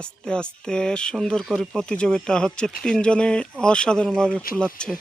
আস্তে আস্তে সুন্দর করে প্রতিযোগিতা হচ্ছে, তিনজনে অসাধারণভাবে ফুলাচ্ছে।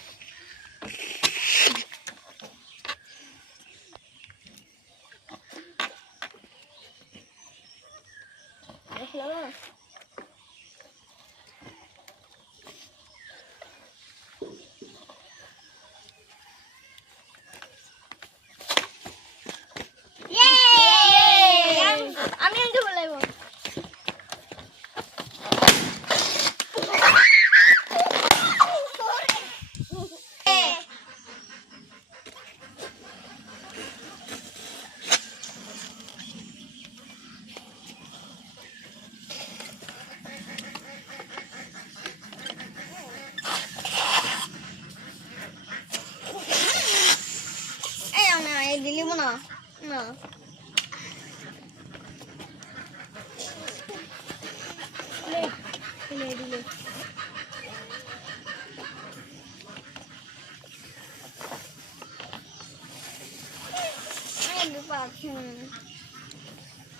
দিলিব না না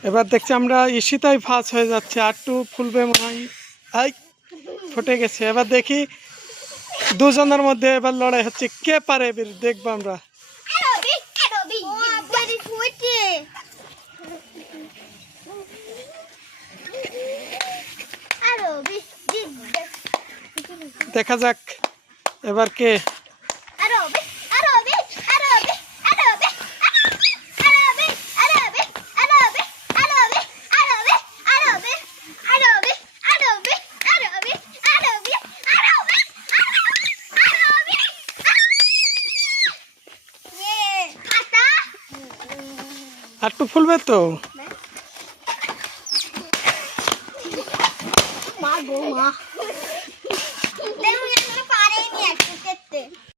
এবার দেখছি আমরা ঈশিতাই ফার্স্ট হয়ে যাচ্ছে, আরটু ফুলবে মনে হয়। এই ফুটে গেছে। এবার দেখি দুজনের মধ্যে এবার লড়াই হচ্ছে, কে পারে এবার দেখবো আমরা। দেখা যাক এবার কে। আরটু ফুলবে তো। মা গো মা